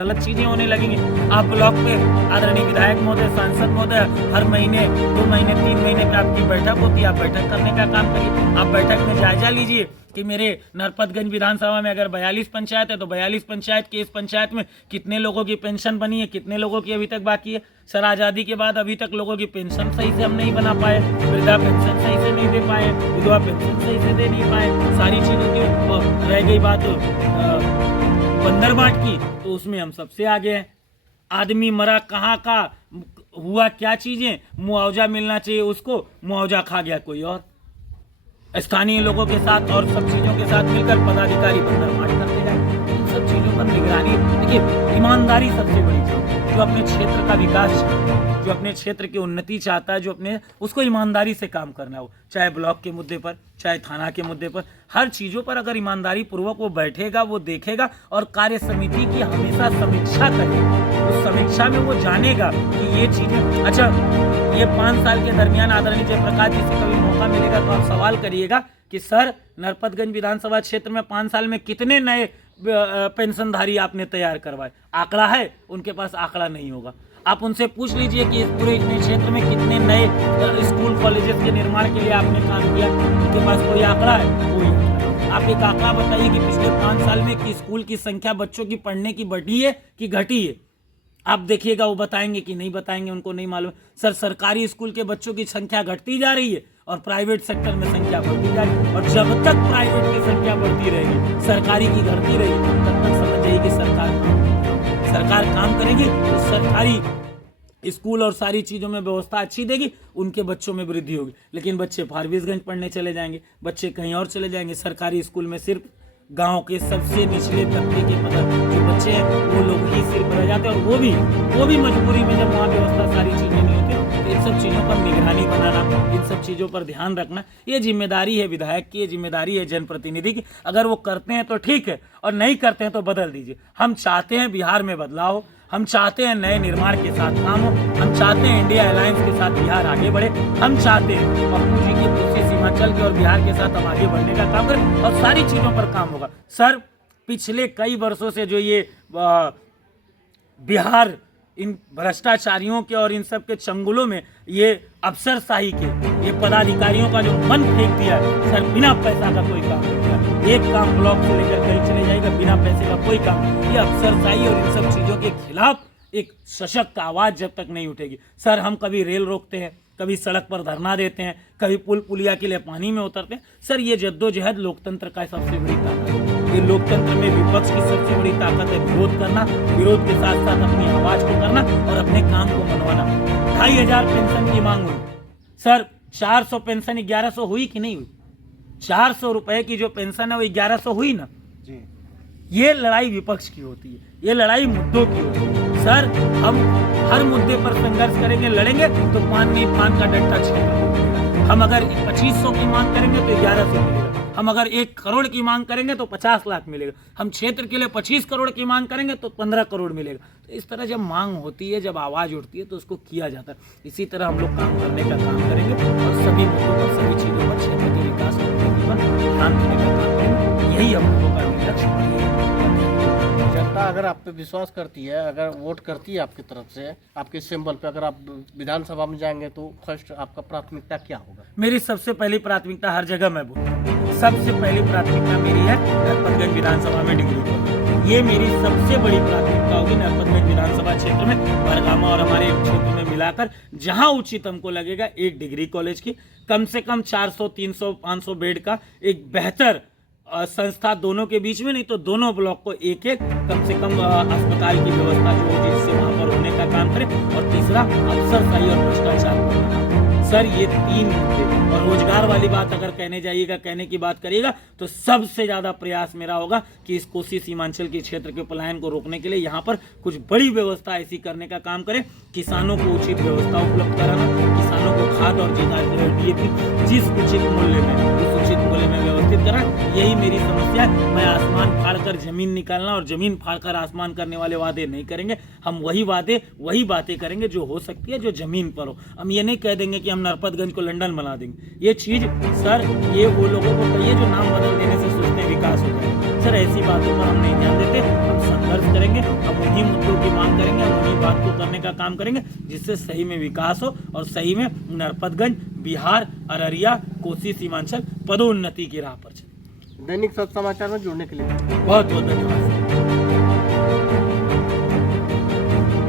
गलत चीजें होने लगेंगी। आप ब्लॉक पे आदरणीय विधायक महोदय, सांसद महोदय, हर महीने 2 महीने 3 महीने पे आपकी बैठक होती है, आप बैठक करने का काम करिए। आप बैठक में जायजा लीजिए कि मेरे नरपतगंज विधानसभा में अगर 42 पंचायत है तो 42 पंचायत की इस पंचायत में कितने लोगों की पेंशन बनी है, कितने लोगों की अभी तक बाकी है। सर, आज़ादी के बाद अभी तक लोगों की पेंशन सही से हम नहीं बना पाए, वृद्धा पेंशन सही से नहीं दे पाए, विधवा पेंशन सही से दे नहीं पाए, सारी चीज़ों की रह गई बात बंदर बाट की, तो उसमें हम सबसे आगे हैं। आदमी मरा कहाँ का, हुआ क्या चीजें, मुआवजा मिलना चाहिए उसको, मुआवजा खा गया कोई और। स्थानीय लोगों के साथ और सब चीजों के साथ मिलकर पदाधिकारी बंदर बाट करते जाए। इन सब चीजों पर निगरानी, देखिए ईमानदारी सबसे बड़ी चीज। जो अपने क्षेत्र का विकास चाहता है, जो अपने क्षेत्र की उन्नति चाहता है, जो अपने उसको ईमानदारी से काम करना हो, चाहे ब्लॉक के मुद्दे पर, चाहे थाना के मुद्दे पर, हर चीज़ों पर अगर ईमानदारी पूर्वक वो बैठेगा, वो देखेगा और कार्य समिति की हमेशा समीक्षा करेगा। उस समीक्षा में वो जानेगा कि ये चीज़ें, अच्छा ये 5 साल के दरमियान आदरणीय जयप्रकाश जी से कभी मौका मिलेगा तो आप सवाल करिएगा कि सर नरपतगंज विधानसभा क्षेत्र में 5 साल में कितने नए पेंशनधारी आपने तैयार करवाए। आंकड़ा है, उनके पास आंकड़ा नहीं होगा। आप उनसे पूछ लीजिए कि इस पूरे इतने क्षेत्र में कितने नए स्कूल कॉलेजेस के निर्माण के लिए आपने काम किया, उनके पास कोई आंकड़ा है? कोई आंकड़ा। आप एक आंकड़ा बताइए कि पिछले 5 साल में कि स्कूल की संख्या बच्चों की पढ़ने की बढ़ी है कि घटी है? आप देखिएगा, वो बताएंगे कि नहीं बताएंगे, उनको नहीं मालूम। सर, सरकारी स्कूल के बच्चों की संख्या घटती जा रही है और प्राइवेट सेक्टर में संख्या बढ़ती जा रही है, और जब तक प्राइवेट की संख्या बढ़ती रहेगी, सरकारी की घटती रहेगी, तब तक समझ जाइए कि सरकार काम करेगी तो सरकारी स्कूल और सारी चीज़ों में व्यवस्था अच्छी देगी, उनके बच्चों में वृद्धि होगी। लेकिन बच्चे फारबिसगंज पढ़ने चले जाएंगे, बच्चे कहीं और चले जाएंगे। सरकारी स्कूल में सिर्फ गांव के सबसे निचले तबके के जो बच्चे हैं वो लोग ही सिर्फ रह जाते हैं, और वो भी मजबूरी में, जब वहाँ व्यवस्था सारी चीज़ें नहीं होती। तो इन सब चीज़ों पर निगरानी बनाना, इन सब चीज़ों पर ध्यान रखना, ये जिम्मेदारी है विधायक की, ये जिम्मेदारी है जनप्रतिनिधि की। अगर वो करते हैं तो ठीक है, और नहीं करते हैं तो बदल दीजिए। हम चाहते हैं बिहार में बदलाव हो, हम चाहते हैं नए निर्माण के साथ काम हो, हम चाहते हैं इंडिया अलायंस के साथ बिहार आगे बढ़े, हम चाहते हैं पप्पू जी की कोशिश हिमाचल के और बिहार के साथ हम आगे बढ़ने का काम करें, और सारी चीज़ों पर काम होगा। सर, पिछले कई वर्षों से जो ये बिहार इन भ्रष्टाचारियों के और इन सब के चंगुलों में ये अफसरशाही के ये पदाधिकारियों का जो मन फेंक दिया है, सर बिना पैसा का कोई काम नहीं किया। एक काम ब्लॉक से लेकर कहीं चले जाएगा, बिना पैसे का कोई काम। ये अफसरशाही और इन सब चीज़ों के खिलाफ एक सशक्त आवाज़ जब तक नहीं उठेगी। सर, हम कभी रेल रोकते हैं, कभी सड़क पर धरना देते हैं, कभी पुल पुलिया के लिए पानी में उतरते हैं। सर, ये जद्दोजहद लोकतंत्र का सबसे बड़ी ताकत है। ये लोकतंत्र में विपक्ष की सबसे बड़ी ताकत है विरोध करना, विरोध के साथ साथ अपनी आवाज़ को करना और अपने काम को मनवाना। 2500 पेंशन की मांग हुई। सर, 400 पेंशन 1100 हुई कि नहीं हुई? 400 रुपए की जो पेंशन है वो 1100 हुई ना जी। ये लड़ाई विपक्ष की होती है, ये लड़ाई मुद्दों की होती है। सर, हम हर मुद्दे पर संघर्ष करेंगे, लड़ेंगे तो पान का डंडा क्षेत्र। हम अगर 2500 की मांग करेंगे तो 1100 मिलेगा। हम अगर 1 करोड़ की मांग करेंगे तो 50 लाख मिलेगा। हम क्षेत्र के लिए 25 करोड़ की मांग करेंगे तो 15 करोड़ मिलेगा। तो इस तरह जब मांग होती है, जब आवाज़ उठती है तो उसको किया जाता है। इसी तरह हम लोग काम करने का काम करेंगे और सभी मुद्दों पर, सभी चीज़ों पर, क्षेत्र के विकास और उन्नति पर ध्यान देने का काम करेंगे। यही हम लोगों का लक्ष्य है। जनता अगर आप पे विश्वास करती है, अगर वोट करती है आपकी तरफ से, आपके सिंबल पे, अगर आप विधानसभा में जाएंगे तो फर्स्ट आपका प्राथमिकता क्या होगा? मेरी सबसे पहली प्राथमिकता, हर जगह मैं बोलूँ, सबसे पहली प्राथमिकता मेरी है नरपतगंज विधानसभा में डिग्री कॉलेज। ये मेरी सबसे बड़ी प्राथमिकता होगी नरपतगंज विधानसभा क्षेत्र में, बरगामा और हमारे क्षेत्र में मिलाकर, जहाँ उचित हमको लगेगा एक डिग्री कॉलेज की, कम से कम 400, 300, 500 बेड का एक बेहतर संस्था दोनों के बीच में, नहीं तो दोनों ब्लॉक को एक कम से कम अस्पताल की व्यवस्था जो हो, जिससे वहाँ पर होने का काम करें। और तीसरा, अफसरशाही और भ्रष्टाचार को हटाना। सर, ये 3 मुद्दे। और रोजगार वाली बात अगर कहने की बात करिएगा तो सबसे ज़्यादा प्रयास मेरा होगा कि इस कोसी सीमांचल के क्षेत्र के पलायन को रोकने के लिए यहाँ पर कुछ बड़ी व्यवस्था ऐसी करने का काम करें। किसानों को उचित व्यवस्था उपलब्ध कराना, किसानों को खाद और DAP जिस उचित मूल्य में, उस उचित बोले मैं व्यवस्थित करा, यही मेरी समस्या है। मैं आसमान फाड़कर जमीन निकालना और जमीन फाड़कर आसमान करने वाले वादे नहीं करेंगे। हम वही वही बातें करेंगे जो हो सकती है, जो जमीन पर हो। हम ये नहीं कह देंगे कि हम नरपतगंज को लंदन बना देंगे। ये चीज सर, ये वो लोगों को कहिए जो नाम बदल देने से सोचते विकास हो जाए। सर ऐसी बातों पर हम नहीं ध्यान देते। हम संघर्ष करेंगे, हम उन्हीं मुद्दों की मांग करेंगे, हम उन्हीं बात को करने का काम करेंगे जिससे सही में विकास हो और सही में नरपतगंज, बिहार, अररिया, कोसी सीमांचल पदोन्नति की राह पर चले। दैनिक सच समाचार में जुड़ने के लिए बहुत बहुत धन्यवाद।